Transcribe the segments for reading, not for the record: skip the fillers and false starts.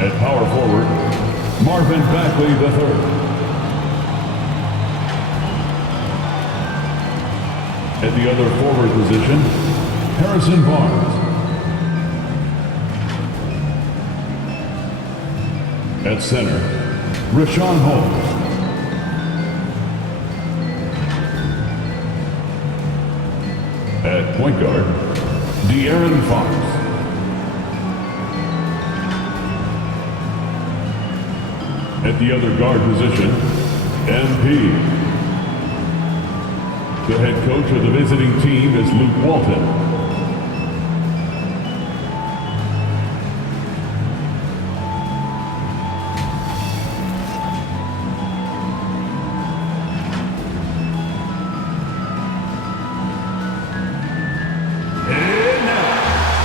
At power forward, Marvin Bagley III. At the other forward position, Harrison Barnes. At center, Rashawn Holmes. At point guard, De'Aaron Fox. At the other guard position, MP. The head coach of the visiting team is Luke Walton. And now,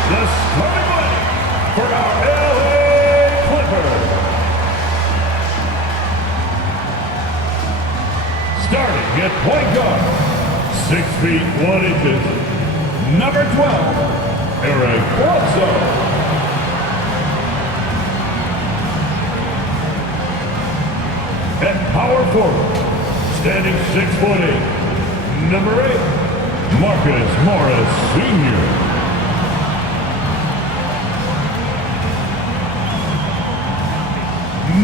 the starting lineup for our LA Clippers. Starting at point guard, 6 feet 1 inches, number 12, Eric Bledsoe. At power forward, standing 6'8", number 8, Marcus Morris Sr.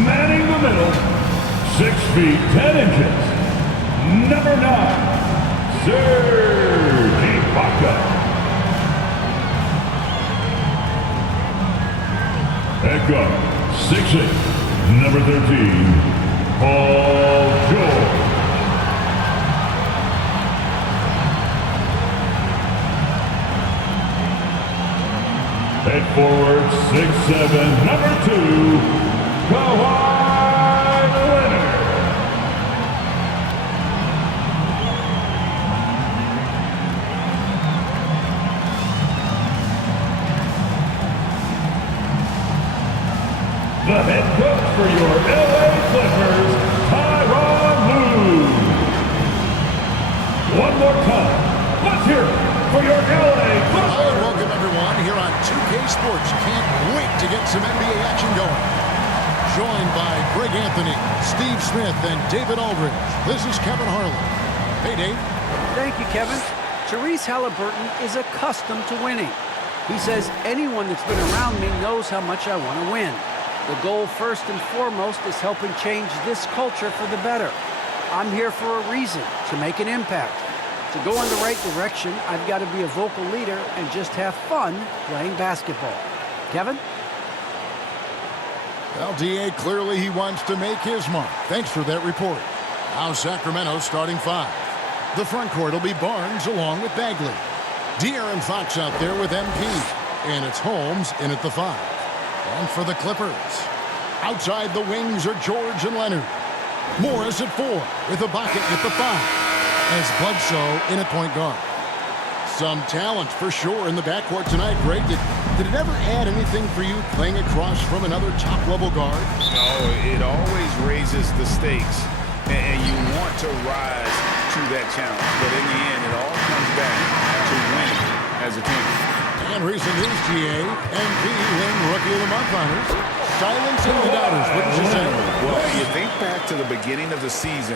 Manning the middle, 6 feet 10 inches, number 9, Serge Ibaka. At guard, 6'8", number 13, Paul George. At forward, 6'7", number 2, Kawhi Leonard. The head coach for your LA Clippers, Tyronn Lue. One more time, let's hear it for your LA Clippers. Hi, and welcome everyone here on 2K Sports. Can't wait to get some NBA action going. Joined by Greg Anthony, Steve Smith, and David Aldridge. This is Kevin Harlan. Hey, Dave. Thank you, Kevin. Therese Halliburton is accustomed to winning. He says anyone that's been around me knows how much I want to win. The goal, first and foremost, is helping change this culture for the better. I'm here for a reason, to make an impact. To go in the right direction, I've got to be a vocal leader and just have fun playing basketball. Kevin? Well, D.A., clearly he wants to make his mark. Thanks for that report. Now Sacramento starting 5. The front court will be Barnes along with Bagley. De'Aaron Fox out there with MP. And it's Holmes in at the 5. And for the Clippers, outside the wings are George and Leonard. Morris at 4 with Ibaka at the 5. As Bledsoe in at point guard. Some talent for sure in the backcourt tonight, Greg. Did it ever add anything for you playing across from another top-level guard? No, it always raises the stakes, and you want to rise to that challenge. But in the end, it all comes back to winning as a team. And recent news, GA, MP win Rookie of the Month honors. Silencing the doubters, wouldn't you say? Well, you think back to the beginning of the season,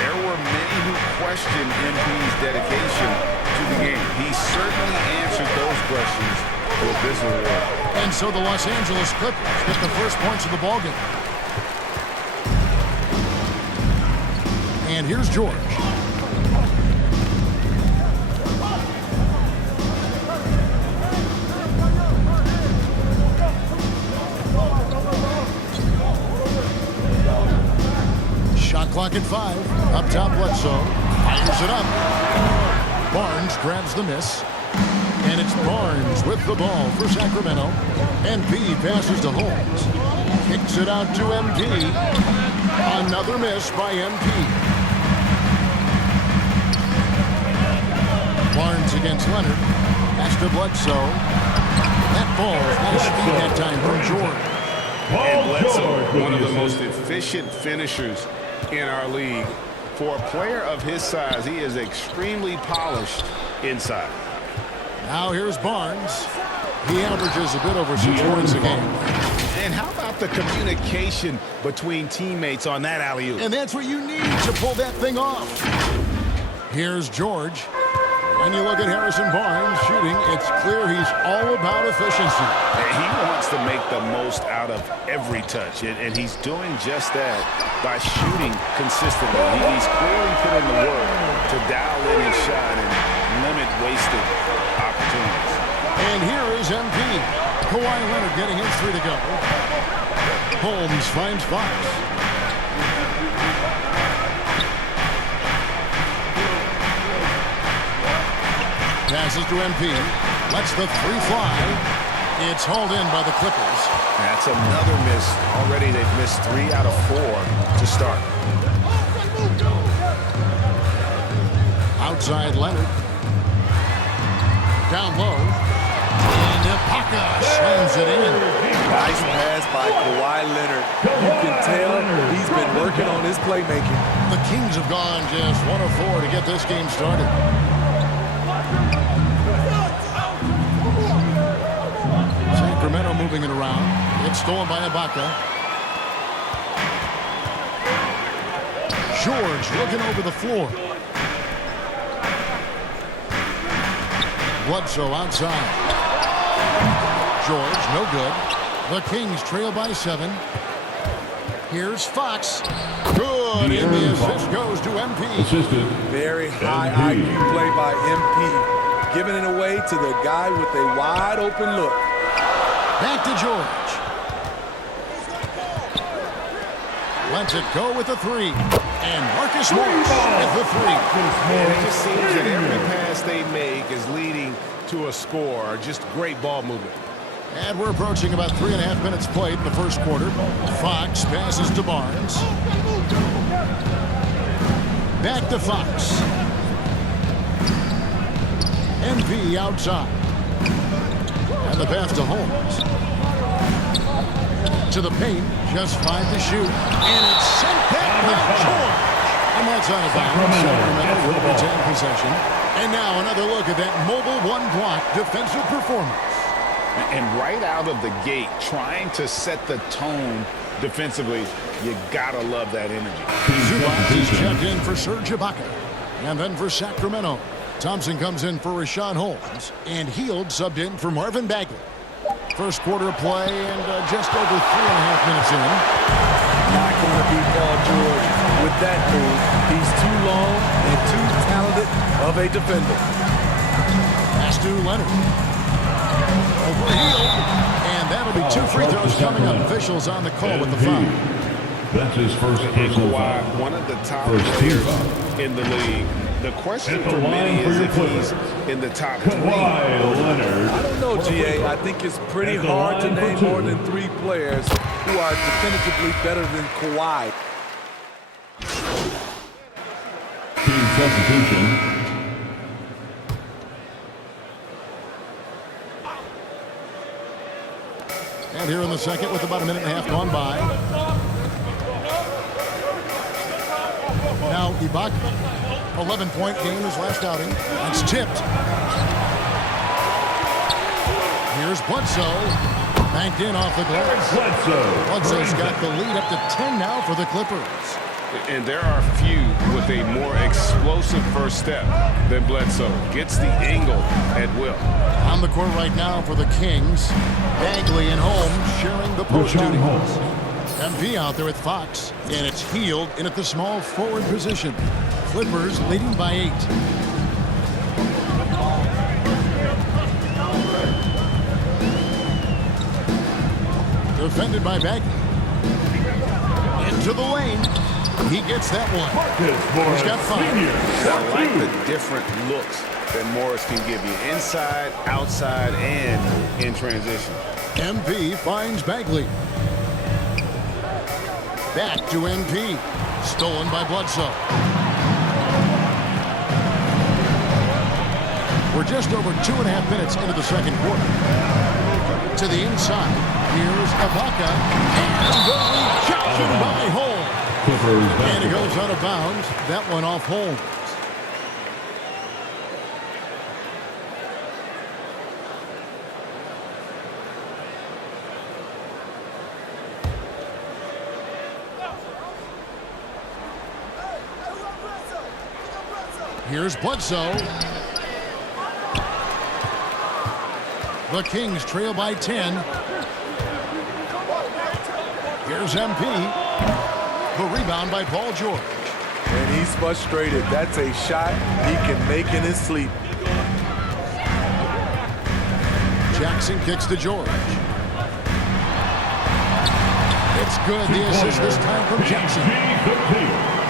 there were many who questioned MP's dedication to the game. He certainly answered those questions with this award. And so the Los Angeles Clippers get the first points of the ballgame. And here's George. Shot clock at 5. Up top, Bledsoe. Fires it up. Barnes grabs the miss. And it's Barnes with the ball for Sacramento. MP passes to Holmes. Kicks it out to MP. Another miss by MP. Barnes against Leonard. Pass to Bledsoe. That ball has speed that time from George. And Bledsoe, one of the most efficient finishers in our league. For a player of his size, he is extremely polished inside. Now here's Barnes. He averages a bit over 6 points a game. And how about the communication between teammates on that alley-oop? And that's what you need to pull that thing off. Here's George. When you look at Harrison Barnes shooting, it's clear he's all about efficiency. He wants to make the most out of every touch, and he's doing just that by shooting consistently. He's clearly put in the work to dial in his shot and limit wasted opportunities. And here is MP. Kawhi Leonard getting his 3 to go. Holmes finds Fox. Passes to MP. Lets the 3 fly. It's hauled in by the Clippers. That's another miss. Already they've missed 3 out of 4 to start. Outside Leonard. Down low. And Ibaka slams it in. Nice pass by Kawhi Leonard. You can tell he's been working on his playmaking. The Kings have gone just 1 of 4 to get this game started. Sacramento moving it around. It's stolen by Ibaka. George looking over the floor. Bledsoe outside. George, no good. The Kings trail by 7. Here's Fox. Good. And the assist goes to MP. Assisted. Very high MP. IQ play by MP. Giving it away to the guy with a wide open look. Back to George. Lets it go with the 3. And Marcus Morris with the 3. And it just seems that every pass they make is leading to a score. Just great ball movement. And we're approaching about 3.5 minutes played in the first quarter. Fox passes to Barnes. Back to Fox. MP outside. And the pass to Holmes. To the paint, just 5 to shoot. And it's sent back by George. And that's out of bounds. Sacramento will retain possession. And now another look at that mobile 1-block defensive performance. And right out of the gate, trying to set the tone defensively, you gotta love that energy. Zubac is checked in for Serge Ibaka. And then for Sacramento, Thompson comes in for Rashawn Holmes. And Hield subbed in for Marvin Bagley. First quarter of play and just over 3.5 minutes in. Not going to beat Paul George with that move. He's too long and too talented of a defender. Pass to Leonard. Over Hield. And that'll be 2 free throws coming up. Officials on the call with the foul. That's his first And personal Kawhi, foul. one of the top First team players foul. in the league. The question At the for many line for is your if he's in the top 3. Kawhi Leonard. I don't know, GA. I think it's pretty At the hard to line for name 2. more than 3 players who are definitively better than Kawhi. Team substitution. And here in the second with about 1.5 minutes gone by. Now Ibaka. 11-point game his last outing. It's tipped. Here's Bledsoe. Banked in off the glass. Bledsoe's got the lead up to 10 now for the Clippers. And there are few with a more explosive first step than Bledsoe. Gets the angle at will. On the court right now for the Kings. Bagley and Holmes sharing the post Rashawn duty. Holmes. MP out there with Fox. And it's Hield in at the small forward position. Clippers leading by 8. Defended by Bagley. Into the lane. He gets that one. He's got 5. I like the different looks that Morris can give you. Inside, outside, and in transition. MP finds Bagley. Back to MP. Stolen by Bledsoe. We're just over 2.5 minutes into the second quarter. To the inside. Here's Ibaka. And the rejection by Holmes. Clippers And it basketball. goes out of bounds. That one off Holmes. Here's Bledsoe. The Kings trail by 10. Here's MP. The rebound by Paul George. And he's frustrated. That's a shot he can make in his sleep. Jackson kicks to George. It's good. The assist this time from Jackson.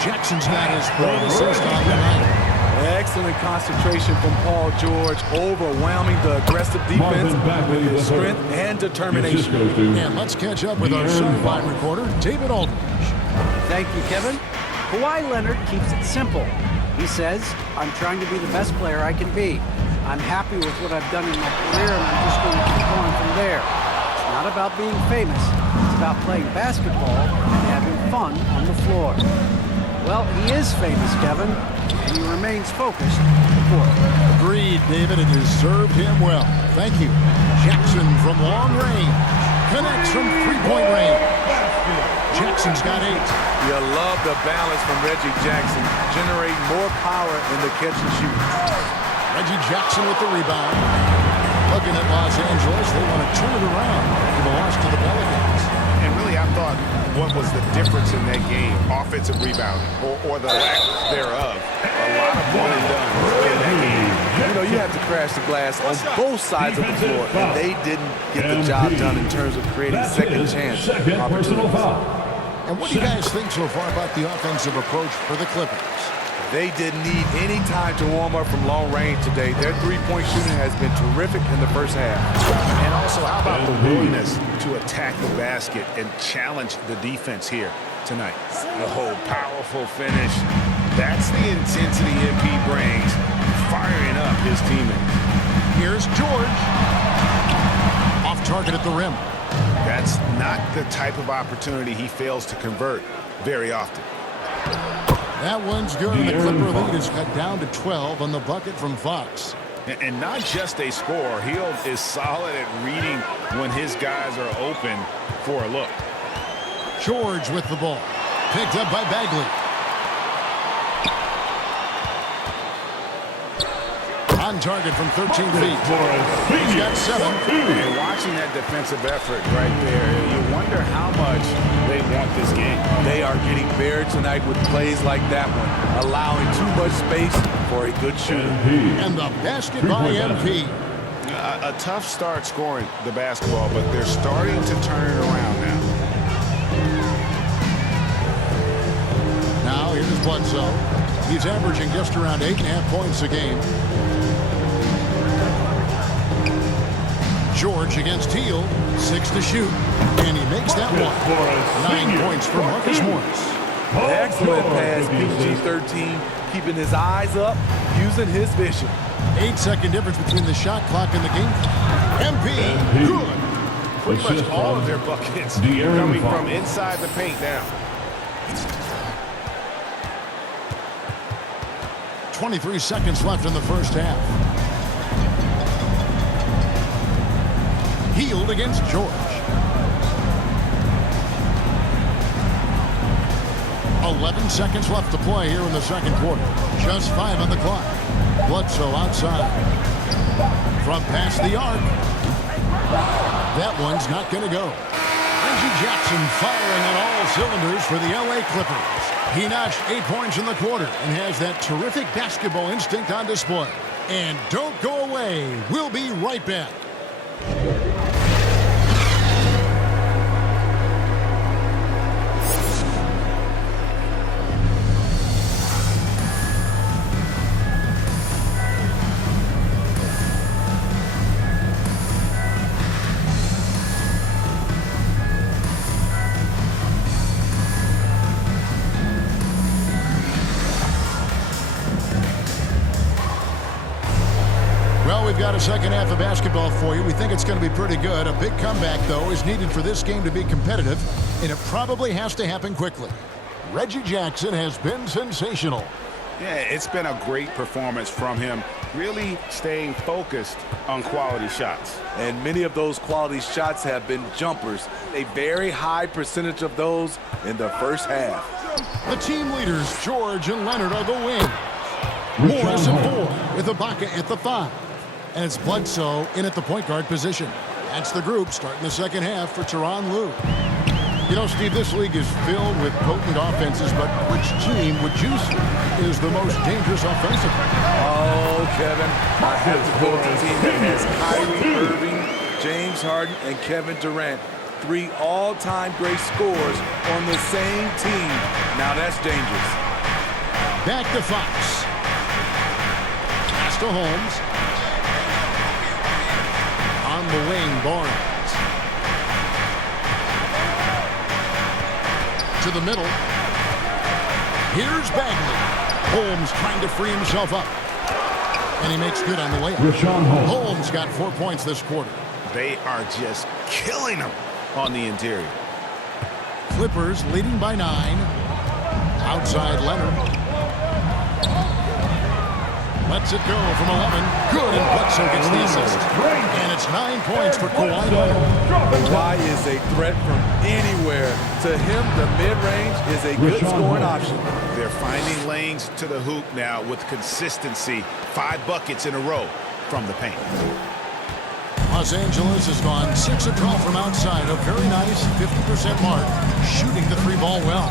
Jackson's got his third assist on the night. Excellent concentration from Paul George, overwhelming the aggressive defense with his strength and determination. And let's catch up with our sideline reporter, David Aldridge. Thank you, Kevin. Kawhi Leonard keeps it simple. He says, I'm trying to be the best player I can be. I'm happy with what I've done in my career, and I'm just going to keep going from there. It's not about being famous. It's about playing basketball and having fun on the floor. Well, he is famous, Kevin, and he remains focused on the court. Agreed, David. It has served him well. Thank you. Jackson from long range. Connects from three-point range. Jackson's got 8. You love the balance from Reggie Jackson, generating more power in the catch and shoot. Reggie Jackson with the rebound. Looking at Los Angeles, they want to turn it around after the loss to the Pelicans. And really, I thought what was the difference in that game, offensive rebounding, or the lack thereof. A lot of one and done in that game. You know, you have to crash the glass on both sides of the floor, and they didn't get the job done in terms of creating second chance opportunities. And what do you guys think so far about the offensive approach for the Clippers? They didn't need any time to warm up from long range today. Their three-point shooting has been terrific in the first half. And also, how about the willingness to attack the basket and challenge the defense here tonight? The whole powerful finish. That's the intensity MP brings, firing up his teammates. Here's George. Off target at the rim. That's not the type of opportunity he fails to convert very often. That one's good. The Clipper lead is cut down to 12 on the bucket from Fox. And not just a scorer. Hield is solid at reading when his guys are open for a look. George with the ball. Picked up by Bagley. On target from 13 feet. He's got 7. And watching that defensive effort right there, you wonder how much they want this game. They are getting buried tonight with plays like that one, allowing too much space for a good shooter. And the basket by MP. A tough start scoring the basketball, but they're starting to turn it around now. Now here's Bledsoe. He's averaging just around 8.5 points a game. George against Hield, 6 to shoot, and he makes that one. 9 points for Marcus Morris. Excellent pass, PG-13, keeping his eyes up, using his vision. 8-second difference between the shot clock and the game. MP, good. Pretty much all of their buckets coming from inside the paint now. 23 seconds left in the first half. Hield against George. 11 seconds left to play here in the second quarter. Just 5 on the clock. Bledsoe outside. From past the arc. That one's not going to go. Reggie Jackson firing on all cylinders for the LA Clippers. He notched 8 points in the quarter and has that terrific basketball instinct on display. And don't go away. We'll be right back. We've got a second half of basketball for you. We think it's going to be pretty good. A big comeback, though, is needed for this game to be competitive, and it probably has to happen quickly. Reggie Jackson has been sensational. Yeah, it's been a great performance from him, really staying focused on quality shots. And many of those quality shots have been jumpers. A very high percentage of those in the first half. The team leaders, George and Leonard, are the wings. Morris at 4 with Ibaka at the 5. And it's Bledsoe in at the point guard position. That's the group starting the second half for Tyronn Lue. You know, Steve, this league is filled with potent offenses, but which team would you say is the most dangerous offensively? Oh, Kevin, I have to go with a team that has Kyrie Irving, James Harden, and Kevin Durant. 3 all-time great scorers on the same team. Now that's dangerous. Back to Fox. Pass to Holmes. On the wing, Barnes. To the middle. Here's Bagley. Holmes trying to free himself up. And he makes good on the layup. Richaun Holmes. Holmes got 4 points this quarter. They are just killing him on the interior. Clippers leading by 9. Outside Leonard. Lets it go from 11. Good, and Bledsoe gets the assist. And it's 9 points for Kawhi Leonard. Kawhi is a threat from anywhere. To him, the mid-range is a good scoring option. They're finding lanes to the hoop now with consistency. 5 buckets in a row from the paint. Los Angeles has gone 6 of 12 from outside. A very nice 50% mark. Shooting the 3-ball well.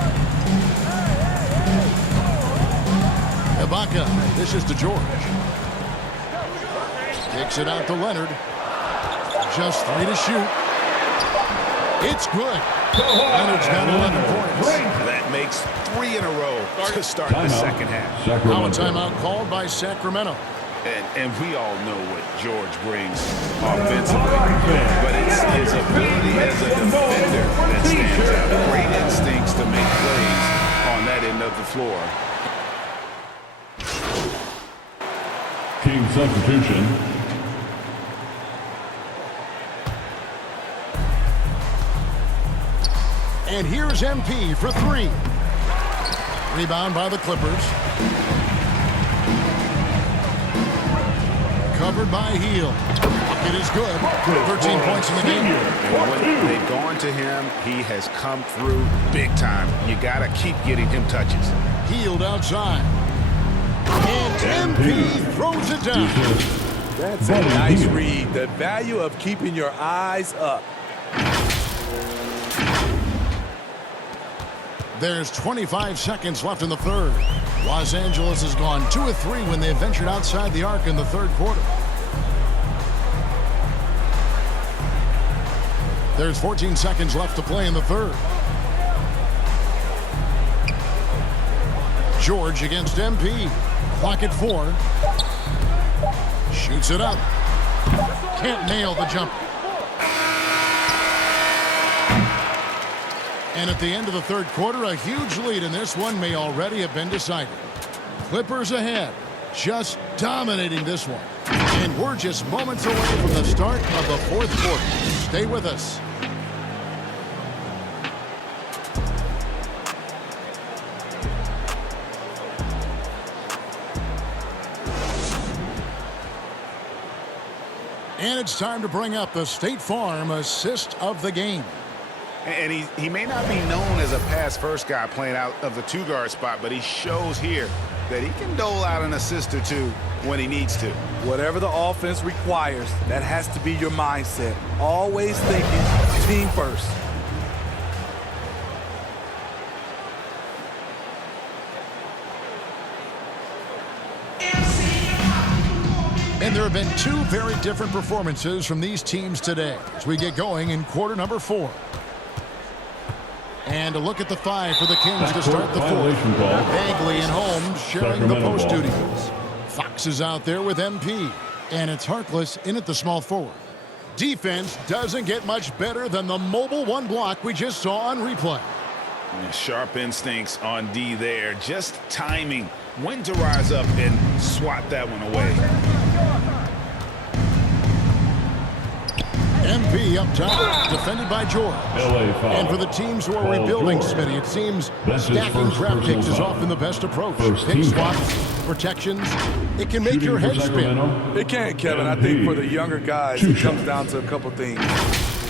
Ibaka dishes to George. Kicks it out to Leonard. Just 3 to shoot. It's good. Leonard's got 11 points. That makes 3 in a row to start the second half. Now a timeout called by Sacramento. And we all know what George brings offensively, but it's his ability as a defender that stands out. Great instincts to make plays on that end of the floor. Team substitution. And here's MP for 3. Rebound by the Clippers. Covered by Hield. It is good. 13 points in the game. And when they've gone to him, he has come through big time. You got to keep getting him touches. Hield outside. And MP throws it down. That's a nice read. The value of keeping your eyes up. There's 25 seconds left in the third. Los Angeles has gone 2 of 3 when they ventured outside the arc in the third quarter. There's 14 seconds left to play in the third. George against MP. Clock at 4. Shoots it up. Can't nail the jumper. And at the end of the third quarter, a huge lead in this one may already have been decided. Clippers ahead, just dominating this one. And we're just moments away from the start of the fourth quarter. Stay with us. And it's time to bring up the State Farm assist of the game. And he may not be known as a pass-first guy playing out of the 2-guard spot, but he shows here that he can dole out an assist or 2 when he needs to. Whatever the offense requires, that has to be your mindset. Always thinking team first. And there have been 2 very different performances from these teams today as we get going in quarter number 4. And a look at the 5 for the Kings to start the fourth. Bagley and Holmes sharing the post duties. Fox is out there with MP. And it's Harkless in at the small forward. Defense doesn't get much better than the mobile 1 block we just saw on replay. Sharp instincts on D there. Just timing when to rise up and swat that one away. MP up top, defended by George. And for the teams who are rebuilding, Smitty, it seems stacking draft picks is often the best approach. Pick swaps, protections, it can make your head spin. It can, Kevin. I think for the younger guys, it comes down to a couple things.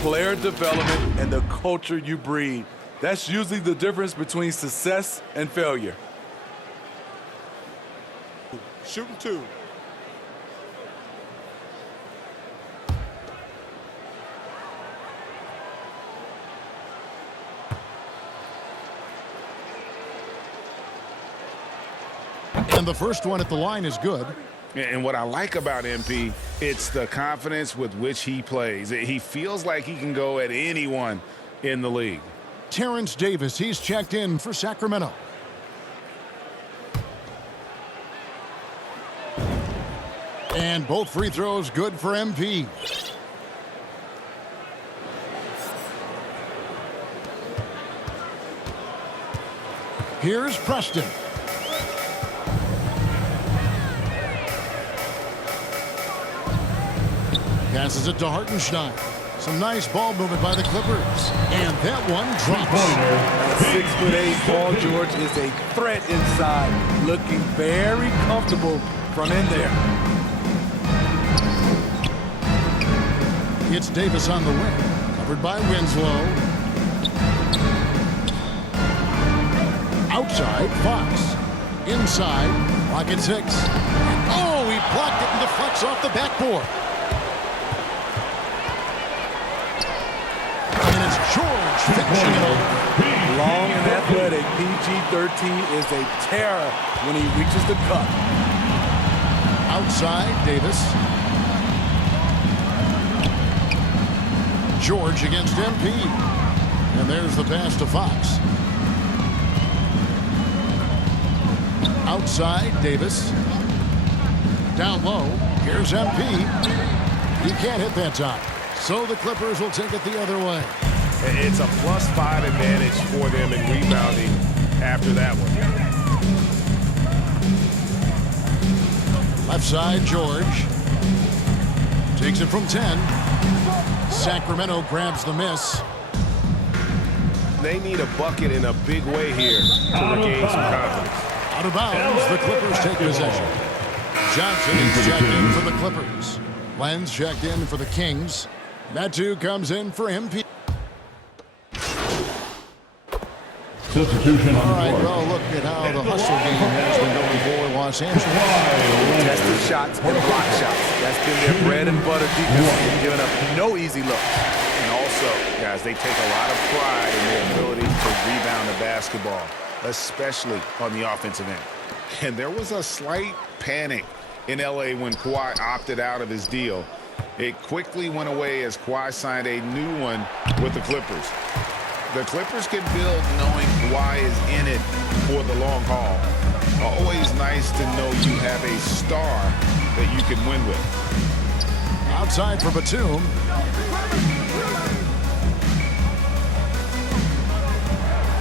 Player development and the culture you breed. That's usually the difference between success and failure. shooting 2. And the first one at the line is good. And what I like about MP, it's the confidence with which he plays. He feels like he can go at anyone in the league. Terrence Davis, he's checked in for Sacramento. And both free throws good for MP. Here's Preston. Passes it to Hartenstein. Some nice ball movement by the Clippers. And that one drops. That 6'8" Paul George is a threat inside, looking very comfortable from in there. It's Davis on the wing. Covered by Winslow. Outside, Fox. Inside, Rocket 6. Oh, he blocked it and deflects off the backboard. And it's George finishing it off. Long and athletic, PG-13 is a terror when he reaches the cup. Outside, Davis. George against MP. And there's the pass to Fox. Outside, Davis. Down low, here's MP. He can't hit that time. So the Clippers will take it the other way. It's a +5 advantage for them in rebounding after that one. Left side, George. Takes it from 10. Sacramento grabs the miss. They need a bucket in a big way here to regain some confidence. Out of bounds, the Clippers take possession. Johnson is checked in for the Clippers. Lenz checked in for the Kings. Metu comes in for MP. Substitution on All the right, board. well, look at how the hustle game has been going for Los Angeles. Contested shots and block shots. That's been their bread and butter defense. They've given up no easy looks. And also, guys, they take a lot of pride in their ability to rebound the basketball, especially on the offensive end. And there was a slight panic in L.A. when Kawhi opted out of his deal. It quickly went away as Kawhi signed a new one with the Clippers. The Clippers can build knowing Kawhi is in it for the long haul. Always nice to know you have a star that you can win with. Outside for Batum.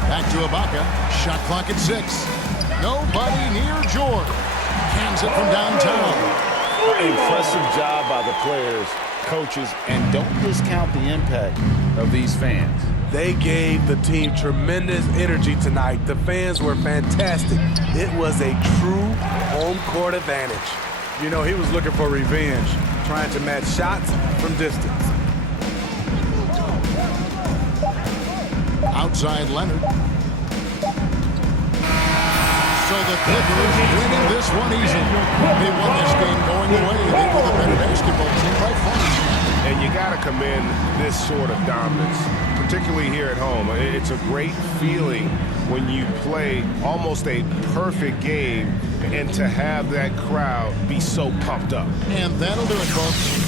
Back to Ibaka. Shot clock at 6. Nobody near George. Cans it from downtown. Impressive job by the players, coaches, and don't discount the impact of these fans. They gave the team tremendous energy tonight. The fans were fantastic. It was a true home court advantage. You know, he was looking for revenge, trying to match shots from distance. Outside Leonard. So the Clippers winning this one easily. They won this game going away. They were the better basketball team by far. And you got to commend this sort of dominance, particularly here at home. It's a great feeling when you play almost a perfect game and to have that crowd be so pumped up. And that'll do it, folks.